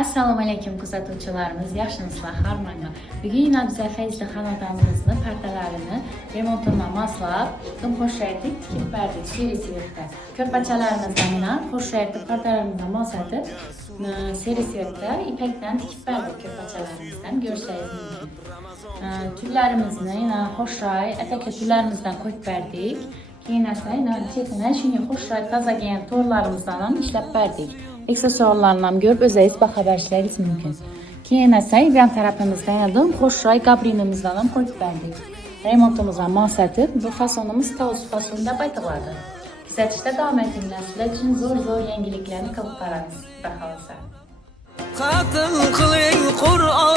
Assalomu alaykum kuzatuvchilarimiz, yaxshimisizlar, harmanglar. Bugun yana biz Fayzli xonadonimizni partalarini remontini moslab, qo'shaytirib tikib berdik servisiyatda. Ko'rpachalarimizdan yana qo'shaytirib partalarimizni moslatib, servisiyatda ipakdan tikib berdik ko'rpachalarimizdan, ko'rishingiz mumkin. Tullarimizni yana qo'shay, ataka tullarimizdan qo'yib berdik. Keyin esa yana chetini shunga qo'shay tozagan to'rlarimizdan ham ishlab berdik. Aksesuarlarni ham ko'rib o'zingiz baholashingiz mumkin. Keyin esa yan tarafimizdan yana qo'shay gabrinimizdan ham qo'yib berdik. Remontimizni moslatib, bu fasonimiz tavus fason deb aytiladi. Kuzatishda davom etinglar. Sizlar uchun zo'r yangiliklarni qilib beramiz, xudo xolasa. Qatl qiling Qur'on